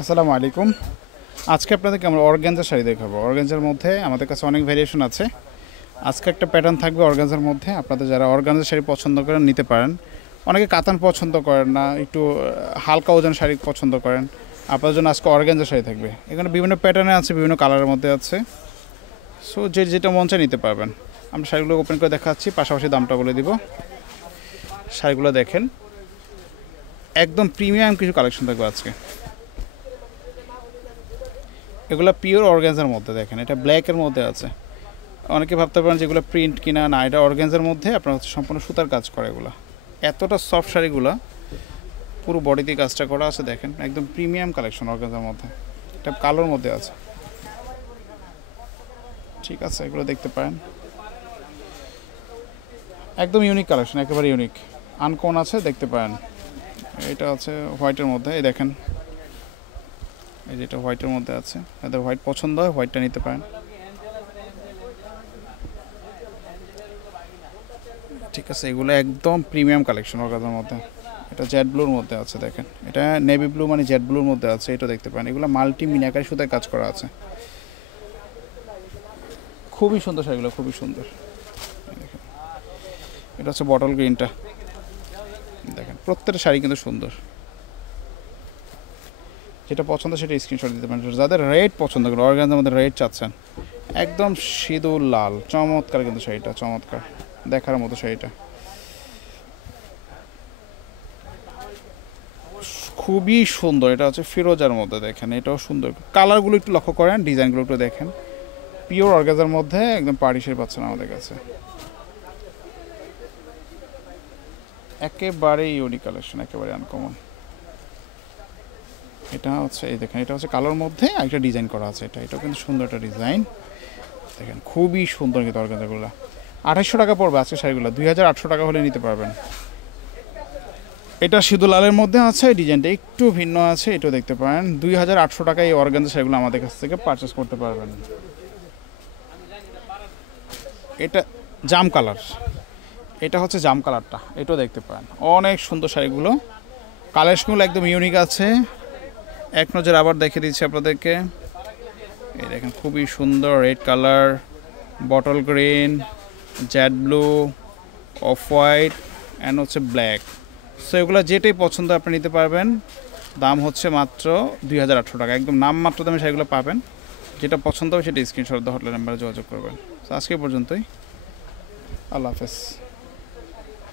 আসসালামু আলাইকুম। আজকে আপনাদেরকে আমরা অর্গানজা শাড়ি দেখাবো। অর্গানজার মধ্যে আমাদের কাছে অনেক ভেরিয়েশন আছে। আজকে একটা প্যাটার্ন থাকবে অর্গানজার মধ্যে। আপনাদের যারা অর্গানজা শাড়ি পছন্দ করেন নিতে পারেন। অনেকে কাতান পছন্দ করেন না, একটু হালকা ওজন শাড়ি পছন্দ করেন, আপনাদের জন্য আজকে অর্গানজা শাড়ি থাকবে। এখানে বিভিন্ন প্যাটার্নে আছে, বিভিন্ন কালারের মধ্যে আছে। সো যেটা মন চায় নিতে পারবেন। আমরা শাড়িগুলো ওপেন করে দেখাচ্ছি, পাশাপাশি দামটা বলে দিব। শাড়িগুলো দেখেন, একদম প্রিমিয়াম কিছু কালেকশন থাকবে আজকে। এগুলো পিওর অর্গানজার মধ্যে, দেখেন এটা ব্ল্যাকের মধ্যে আছে। অনেকে ভাবতে পারেন যেগুলো প্রিন্ট কিনা, না, এটা অর্গানজার মধ্যে আপনার হচ্ছে সম্পূর্ণ সুতার কাজ করে। এগুলো এতটা সফট শাড়িগুলো, পুরো বডিতে কাজটা করা আছে। দেখেন একদম প্রিমিয়াম কালেকশন অর্গানজার মধ্যে। এটা কালোর মধ্যে আছে, ঠিক আছে, এগুলো দেখতে পারেন। একদম ইউনিক কালেকশন, একেবারে ইউনিক, আনকমন আছে, দেখতে পারেন। এটা আছে হোয়াইটের মধ্যে, এই দেখেন, এই যেটা হোয়াইটের মধ্যে আছে। যাদের হোয়াইট পছন্দ হয় হোয়াইটটা নিতে পারেন, ঠিক আছে। এগুলো একদম প্রিমিয়াম কালেকশন অর্গানজার মধ্যে। এটা জেড ব্লুর মধ্যে আছে, দেখেন এটা নেভি ব্লু মানে জেড ব্লুর মধ্যে আছে, এটা দেখতে পারেন। এগুলো মাল্টি মিনাকারি সুতায় কাজ করা আছে, খুবই সুন্দর শাড়িগুলো, খুবই সুন্দর। দেখেন এটা হচ্ছে বটল গ্রিনটা, দেখেন প্রত্যেকটা শাড়ি কিন্তু সুন্দর। যেটা পছন্দ সেটা স্ক্রিনশট দিতে পারেন। যাদের রেড পছন্দ করে, অর্গানজার মধ্যে রেড চাচ্ছেন, একদম সিঁদুর লাল, চমৎকার কিন্তু শাড়িটা, চমৎকার দেখার মতো শাড়িটা, খুবই সুন্দর। এটা হচ্ছে ফিরোজার মধ্যে, দেখেন এটাও সুন্দর। কালারগুলো একটু লক্ষ্য করেন, ডিজাইনগুলো একটু দেখেন। পিওর অর্গানজার মধ্যে একদম পার্টি শাড়ি পাচ্ছেন আমাদের কাছে, একেবারে ইউনিক কালেকশন, একেবারে আনকমন। এটা হচ্ছে, এই দেখেন, এটা হচ্ছে কালোর মধ্যে একটা ডিজাইন করা আছে। এটাও কিন্তু সুন্দর একটা ডিজাইন, দেখেন খুবই সুন্দর কিন্তু অর্গানজাগুলো। 2800 টাকা পড়বে আজকে শাড়িগুলো, 2800 টাকা হলে নিতে পারবেন। এটা সিঁদুর লালের মধ্যে আছে, ডিজাইনটা একটু ভিন্ন আছে, এটাও দেখতে পারেন। 2800 টাকায় এই অর্গানজা শাড়িগুলো আমাদের কাছ থেকে পারচেস করতে পারবেন। এটা জাম কালার, এটা হচ্ছে জাম কালারটা, এটাও দেখতে পারেন। অনেক সুন্দর শাড়িগুলো, কালেকশনগুলো একদম ইউনিক আছে। এক নজর আবার দেখে দিচ্ছি আপনাদেরকে। এই দেখেন খুবই সুন্দর red colour, bottle green, Z blue, off white and হচ্ছে ব্ল্যাক। সো এগুলো যেটাই পছন্দ আপনি নিতে পারবেন। দাম হচ্ছে মাত্র 2800 টাকা, একদম নাম মাত্র দামে শাড়িগুলো পাবেন। যেটা পছন্দ হবে সেটা স্ক্রিনশট দিয়ে হটলাইন নাম্বারে যোগাযোগ করবেন। তো আজকে পর্যন্তই, আল্লাহ হাফেজ।